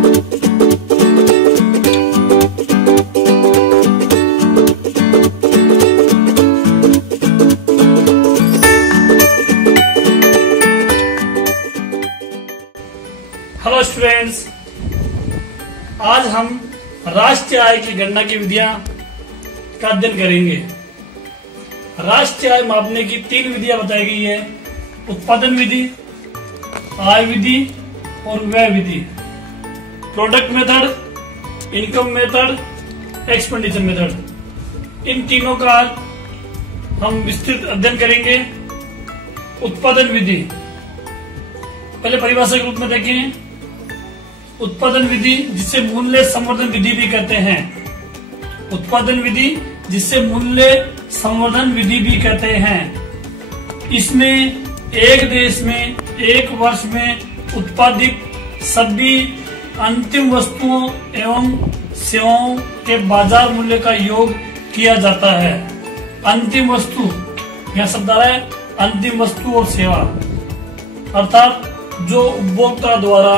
Hello students, आज हम राष्ट्रीय आय की गणना की विधियां का अध्ययन करेंगे। राष्ट्रीय आय मापने की 3 विधियां बताई गई है: उत्पादन विधि, आय विधि और व्यय विधि। Product method, income method, expenditure method, इन तीनों का हम विस्तृत अध्ययन करेंगे। उत्पादन विधि, पहले परिभाषा के रूप में देखें। उत्पादन विधि, जिसे मूल्य संवर्धन विधि भी कहते हैं। उत्पादन विधि, जिसे मूल्य संवर्धन विधि भी कहते हैं। इसमें एक देश में एक वर्ष में उत्पादित सभी अंतिम वस्तुओं एवं सेवाओं के बाजार मूल्य का योग किया जाता है। अंतिम वस्तु, यह शब्द आ रहा है अंतिम वस्तु और सेवा, अर्थात जो उपभोक्ता द्वारा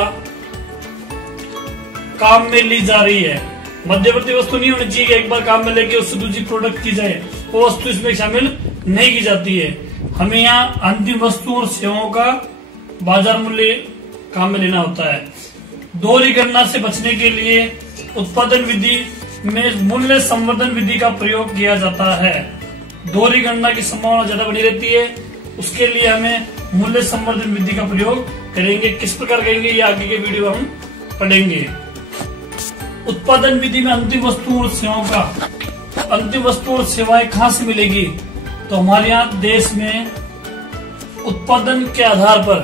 काम में ली जा रही है। मध्यवर्ती वस्तु नहीं होनी चाहिए कि एक बार काम में लेके उससे दूसरी प्रोडक्ट की जाए, वो वस्तु इसमें शामिल नहीं की जाती है। हमें यहाँ अंतिम वस्तु और सेवाओं का बाजार मूल्य काम में लेना होता है। दोहरी गणना से बचने के लिए उत्पादन विधि में मूल्य संवर्धन विधि का प्रयोग किया जाता है। दोहरी गणना की संभावना ज्यादा बनी रहती है, उसके लिए हमें मूल्य संवर्धन विधि का प्रयोग करेंगे। किस प्रकार करेंगे ये आगे के वीडियो हम पढ़ेंगे। उत्पादन विधि में अंतिम वस्तु और सेवाओं का, अंतिम वस्तु और सेवाएं कहाँ से मिलेगी? तो हमारे यहाँ देश में उत्पादन के आधार पर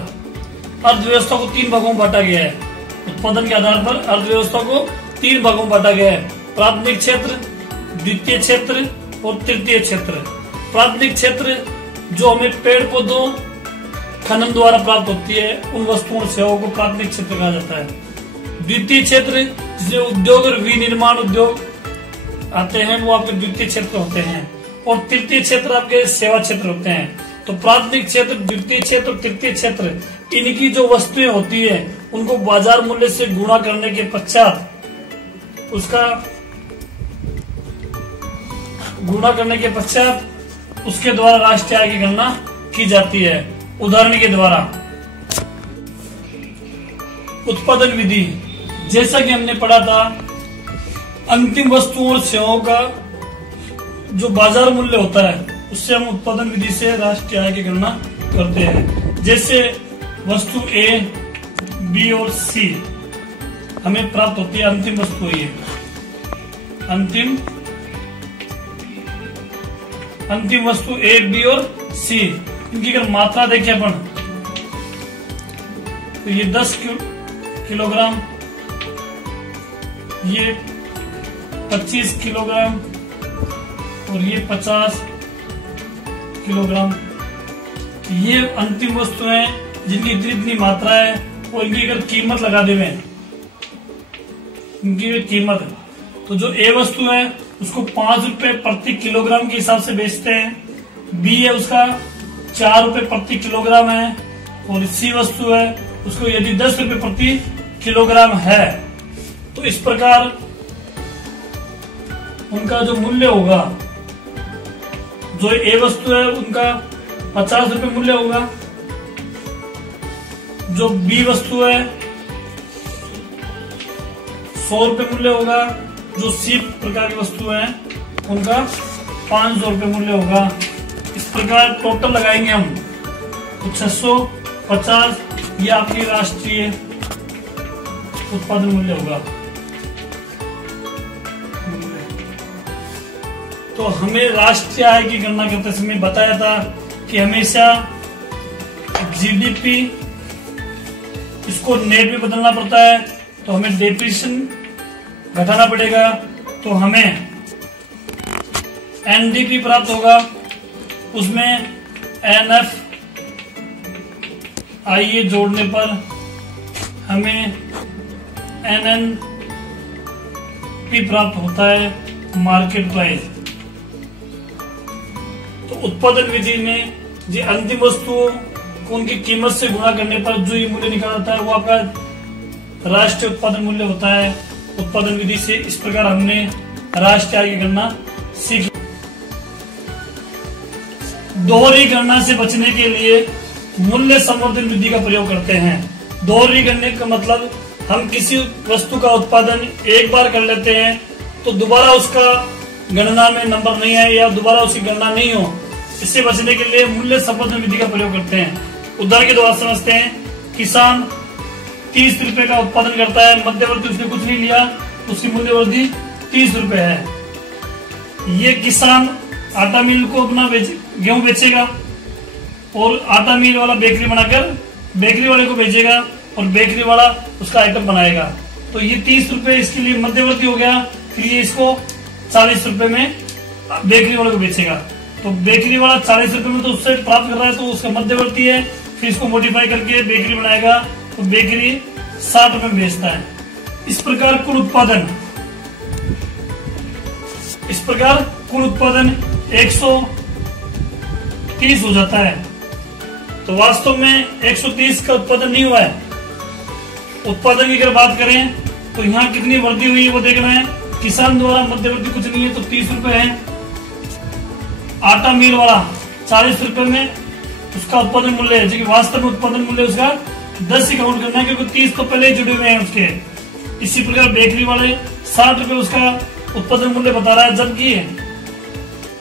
अर्थव्यवस्था को 3 भागों में बांटा गया है। उत्पादन के आधार पर अर्थव्यवस्था को 3 भागों में बांटा गया है: प्राथमिक क्षेत्र, द्वितीय क्षेत्र और तृतीय क्षेत्र। प्राथमिक क्षेत्र जो हमें पेड़ पौधों खनन द्वारा प्राप्त होती है, उन वस्तुओं और सेवाओं को प्राथमिक क्षेत्र कहा जाता है। द्वितीय क्षेत्र जिसे उद्योग और विनिर्माण उद्योग आते हैं, वो आपके द्वितीय क्षेत्र होते हैं। और तृतीय क्षेत्र आपके सेवा क्षेत्र होते हैं। तो प्राथमिक क्षेत्र, द्वितीय क्षेत्र और तृतीय क्षेत्र, इनकी जो वस्तुएं होती है उनको बाजार मूल्य से गुणा करने के पश्चात, उसका गुणा करने के पश्चात उसके द्वारा राष्ट्रीय आय की गणना की जाती है। उदाहरण के द्वारा उत्पादन विधि, जैसा कि हमने पढ़ा था, अंतिम वस्तुओं और सेवाओं का जो बाजार मूल्य होता है उससे हम उत्पादन विधि से राष्ट्रीय आय की गणना करते हैं। जैसे वस्तु ए, बी और सी हमें प्राप्त होती है, अंतिम वस्तु है ये। अंतिम वस्तु ए, बी और सी, इनकी अगर मात्रा देखें अपन तो ये 10 किलोग्राम, ये 25 किलोग्राम और ये 50 किलोग्राम। ये अंतिम वस्तुएं जिनकी इतनी मात्रा है, और इनकी अगर कीमत लगा देवे, इनकी कीमत, तो जो ए वस्तु है उसको 5 रुपए प्रति किलोग्राम के हिसाब से बेचते हैं। बी है उसका 4 रुपए प्रति किलोग्राम है। और सी वस्तु है उसको यदि 10 रुपए प्रति किलोग्राम है, तो इस प्रकार उनका जो मूल्य होगा, जो ए वस्तु है उनका 50 रुपए मूल्य होगा, जो बी वस्तु है 100 रुपए मूल्य होगा, जो सी प्रकार की वस्तु है उनका 500 रुपए मूल्य होगा। इस प्रकार टोटल लगाएंगे हम तो 650, ये आपकी राष्ट्रीय उत्पादन मूल्य होगा। तो हमें राष्ट्रीय आय की गणना करते समय बताया था कि हमेशा जीडीपी, इसको नेट में बदलना पड़ता है, तो हमें डेप्रिसिएशन घटाना पड़ेगा, तो हमें एनडीपी प्राप्त होगा। उसमें एनएफ आईए जोड़ने पर हमें एनएनपी प्राप्त होता है, मार्केट प्राइस। तो उत्पादन विधि में जो अंतिम वस्तुओं को उनकी कीमत से गुणा करने पर जो ये मूल्य निकालता है, वो आपका राष्ट्रीय उत्पादन मूल्य होता है उत्पादन विधि से। इस प्रकार हमने राष्ट्रीय आय की गणना सीख। दोहरी गणना से बचने के लिए मूल्य संवर्धन विधि का प्रयोग करते हैं। दोहरी गणना का मतलब हम किसी वस्तु का उत्पादन एक बार कर लेते हैं तो दोबारा उसका गणना में नंबर नहीं आए या दोबारा उसकी गणना नहीं हो, इससे बचने के लिए मूल्य संवर्धन विधि का प्रयोग करते हैं। उदाहरण के द्वारा समझते हैं। किसान 30 रुपए का उत्पादन करता है, मध्यवर्ती उसने कुछ नहीं लिया, उसकी मूल्यवर्धी 30 रुपए है। ये किसान आटा मिल को अपना गेहूं बेचेगा और आटा मिल वाला बेकरी बनाकर बेकरी वाले को बेचेगा और बेकरी वाला उसका आइटम बनाएगा। तो ये 30 रुपए इसके लिए मध्यवर्ती हो गया। फिर ये इसको 40 रुपए में बेकरी वाले को बेचेगा। तो बेकरी वाला 40 रुपए में तो उससे प्राप्त कर रहा है, तो उसका मध्यवर्ती है। फिर इसको मॉडिफाई करके बेकरी बनाएगा तो बेकरी 60 रुपए में बेचता है। इस प्रकार कुल उत्पादन 130 हो जाता है। तो वास्तव में 130 का उत्पादन नहीं हुआ है। उत्पादन की अगर बात करें तो यहाँ कितनी वृद्धि हुई है वो देखना है। किसान द्वारा मध्यवर्ती कुछ नहीं है तो 30 रुपए है। आटा मिल वाला 40 रुपए में उसका उत्पादन मूल्य है, जो कि वास्तव में उत्पादन मूल्य उसका 10 से काउंट करना है, क्योंकि 30 तो पहले ही जुड़े हुए हैं उसके। इसी प्रकार बेकरी वाले 60 रुपए उसका उत्पादन मूल्य बता रहा है, जबकि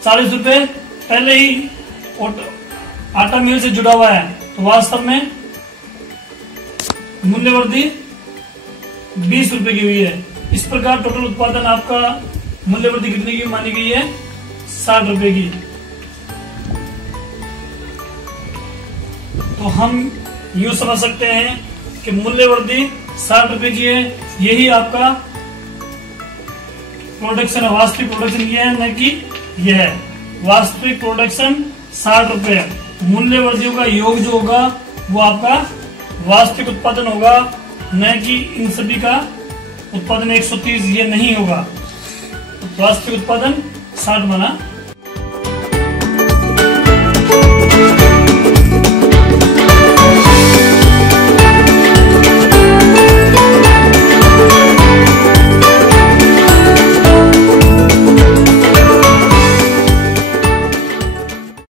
40 रुपए पहले ही आटा मिल से जुड़ा हुआ है। तो वास्तव में मूल्यवर्धी 20 रुपए की हुई है। इस प्रकार टोटल उत्पादन आपका मूल्यवर्धी कितने की मानी गई है? 60 रुपए की। तो हम यूं समझ सकते हैं कि मूल्यवर्धी 60 रुपए की है। यही आपका प्रोडक्शन है, वास्तविक प्रोडक्शन ये है, न कि यह है। वास्तविक प्रोडक्शन 60 रुपए। मूल्यवर्धियों का योग जो होगा वो आपका वास्तविक उत्पादन होगा, न कि इन सभी का उत्पादन 130 ये नहीं होगा। वास्तविक उत्पादन 60 माना